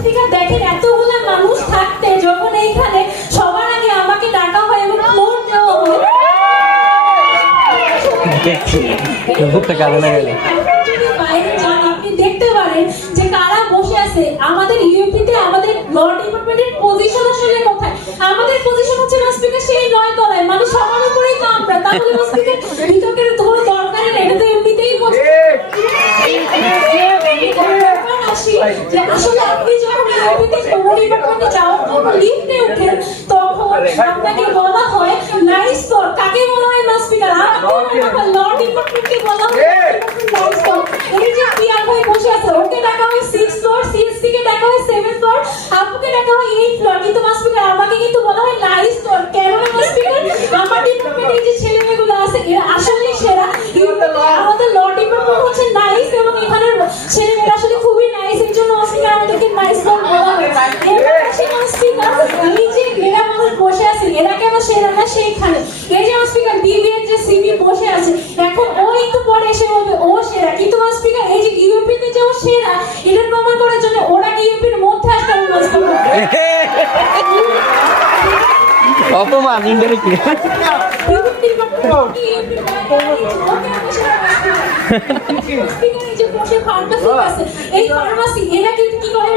Speaker দেখেন এতগুলো মানুষ থাকতে যখন এইখানে সবার আগে আমাকে ডাকা হয় এবং ফ্লোর দেওয়া হয় বাইরে যান আপনি দেখতে পারেন যে কারা বসে আছে। আমাদের ইউপিতে আমাদের ল ডিপার্টমেন্টের পজিশন আসলে কোথায়? আমাদের পজিশন হচ্ছে স্পিকার সেই 9 তলায়, মানে সবার উপরেই তো আমরা। তাহলে স্পিকার বিতর্কের কোনো দরকার নেই, এটা তো এমনিতেই বসে। আসলে আপনি যখন ইউপিতে ল ডিপার্টমেন্টে যাওয়ার জন্য লিফটে ওঠেন তখন আপনাকে বলা হয় নাইস ফ্লোর। কাকে বলা হয় স্পিকার? ল ডিপার্টমেন্টকে বলা হয় নাইস ফ্লোর। এই যে পিয়ার ভাই বসে আছে ওকে ডাকা হয় 6 ফ্লোর, সিএসসি কে ডাকা হয় 7 ফ্লোর, আপুকে ডাকা হয় 8 ফ্লোর, কিন্তু স্পিকার আমাকে কিন্তু বলা হয় নাইস ফ্লোর। কেন স্পিকার? আমার ডিপার্টমেন্টে যে ছেলেমেয়েগুলো আছে এরা আসলেই সেরা। আমাদের ল ডিপার্টমেন্ট হচ্ছে নাইস এবং এখানে ছেলেমেয়েরা আসলে খুবই নাইস, এর জন্য স্পিকার আমাদেরকে নাইস ফ্লোর বলা হয়। এবার আসে স্পিকার এই যে মেয়েরা মানুষ বসে আছে এরা কেন সেরা না সেইখানে? এই যে স্পিকার বিবিএর যে সিবি বসে আছে এখন ও একটু পরে এসে বলবে ও সেরা, কিন্তু স্পিকার এই যে ইউপিতে যে ও সেরা এটা প্রমাণ করার জন্য ওরা কি ইউপির মধ্যে আসতে হবে অপমান ইনডাইরেক্টলি এই ফার্মাসি এরা কিন্তু কি করে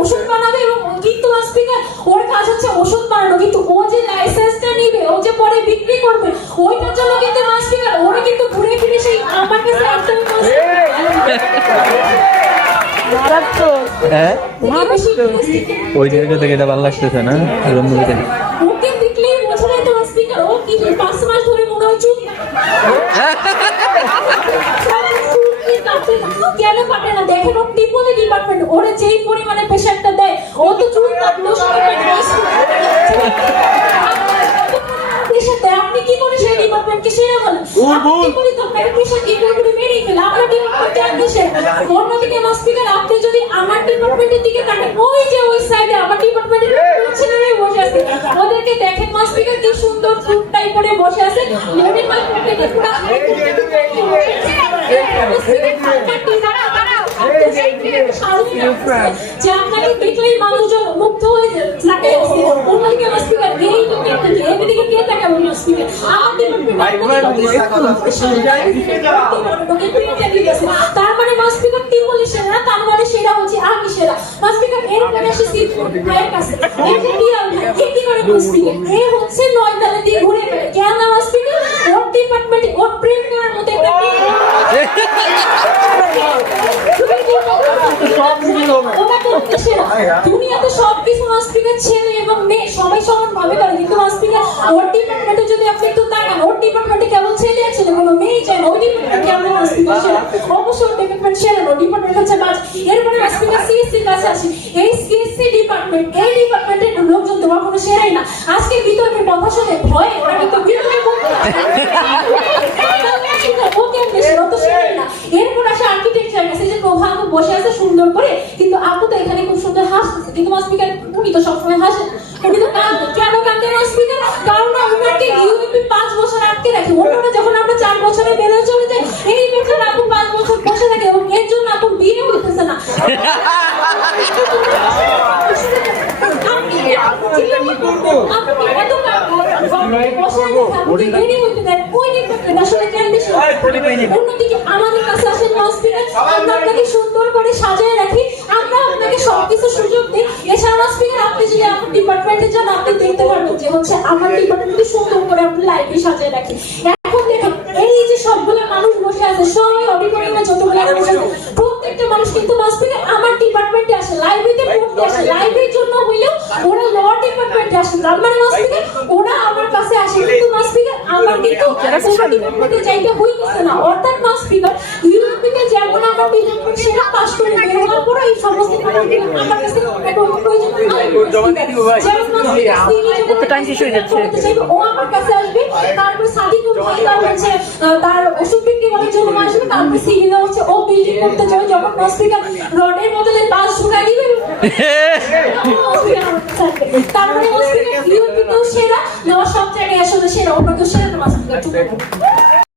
ওষুধ বানাবে এবং কিন্তু স্পিকার ওর কাজ হচ্ছে ওষুধ বানানো, কিন্তু ও যে লাইসেন্সটা নিবে ও যে পরে বিক্রি করবে ওইটার জন্য কিন্তু স্পিকার ওরা কিন্তু ঘুরে ফিরে সেই আমার কাছে আসতে ওই জায়গা থেকে এটা ভালো লাগতেছে না ওকে দেখলেই বোঝা যায় তো স্পিকার ও কি 5 মাস ধরে মনে হয় চুপ কেন পারে না? দেখেন ও টিপলি ডিপার্টমেন্ট ওরে যেই পরিমাণে প্রেশারটা দেয় ও তো চুল কাটলো আপনি কি করে সেই ডিপার্টমেন্টকে সেরা বলেন? কি করে তো আপনাকে প্রেশার কি করে মেরেই ফেলে? আপনার ডিপার্টমেন্টে আসে অন্যদিকে স্পিকার আপনি যদি আমার ডিপার্টমেন্টের দিকে তাকান ওই যে ওই সাইডে আমার ডিপার্টমেন্টের ছেলেরাই বসে আছে ওদেরকে দেখেন স্পিকার কি সুন্দর ফুট টাই করে বসে আছে লেভেল মার্ক পকেটে পুরো যে আপনাকে দেখলেই মানুষজন মুগ্ধ হয়ে থাকে। অন্যদিকে স্পিকার এই এদিকে কে তাকাবে স্পিকার আমার তার মানে স্পিকার কি বলে সেরা, তার মানে সেরা হচ্ছে আমি সেরা স্পিকার। এরপরে আসে সিট ভাইয়ের কাছে কি করে স্পিকার এ হচ্ছে 9 তলা দিয়ে ঘুরে বেড়ায় কেন স্পিকার? ওর ডিপার্টমেন্টে ওর প্রেম করার মতো একটা দুনিয়াতে সবকিছু স্পিকার ছেলে এবং মেয়ে সবাই সমান ভাবে করে, কিন্তু স্পিকার ওর ডিপার্টমেন্টে যদি আপনি একটু তাকান ওর ডিপার্টমেন্টে কেবল ছেলে আছে কোনো মেয়ে চায় না। ওই ডিপার্টমেন্ট কেমন স্পিকার সেরা? অবশ্যই ডিপার্টমেন্ট সেরা না, ডিপার্টমেন্ট হচ্ছে বাজ। এরপরে স্পিকার সিএসসি কাছে আসি এই সিএসসি ডিপার্টমেন্ট এই ডিপার্টমেন্টের লোকজন তোমার কোনো সেরাই না। আজকে বিতর্কের কথা শুনে ভয় আমি তো বিতর্কে এরপর আসে আর্কিটেকচার কাছে যে প্রভা আপু বসে আছে সুন্দর করে, কিন্তু আপু তো এখানে খুব সুন্দর হাসতেছে, কিন্তু স্পিকার উনি তো সবসময় হাসে উনি তো কাঁদে। কেন কাঁদে স্পিকার? কারণ ওনাকে ইউপি 5 বছর আটকে রাখে। অন্যরা যখন আমরা 4 বছরে বেরোয় চলে যাই এই বেচার আপু 5 বছর বসে থাকে এবং এর জন্য আপু বিয়ে হইতেছে না। অন্যদিকে আমাদের কাছে আসেন স্পিকার আমরা আপনাকে সুন্দর করে সাজিয়ে রাখি, আমরা আপনাকে সবকিছু সুযোগ দিই। এছাড়া স্পিকার আপনি যদি আপনার ডিপার্টমেন্টে যান আপনি দেখতে পারবেন যে হচ্ছে আমার ডিপার্টমেন্টে সুন্দর করে আপনি লাইব্রেরি সাজিয়ে রাখি। এখন দেখেন এই যে সবগুলো মানুষ বসে আছে সবাই অডিটোরিয়ামে যতগুলো বসে আছে প্রত্যেকটা মানুষ কিন্তু স্পিকার আমার ডিপার্টমেন্টে আসে লাইব্রেরিতে পড়তে আসে, লাইব্রেরির জন্য হইলেও ওরা ল ডিপার্টমেন্টে আসে। মানে স্পিকার ওরা আমার কাছে আসে, কিন্তু স্পিকার আমার কিন্তু ডিপার্টমেন্টে যাইতে হইতেছে না। অর্থাৎ স্পিকার ইউপিতে যেমন আমার ডিপার্টমেন্ট সেটা পাস করে বের হওয়ার পর এই সমস্ত আমার কাছে প্রয়োজন ও আমার কাছে আসবে, তারপর সাদিকুল ভাই তার ওষুধ বিক্রি করার জন্য আসবে, তারপর সিভিলা হচ্ছে ও বিল্ডিং করতে যাবে যখন স্পিকার রডের বদলে বাস ঢুকাই দিবে তারপরে ইউপিতেও সেরা সব জায়গায় আসলে সেরা অন্য তো সেরা তো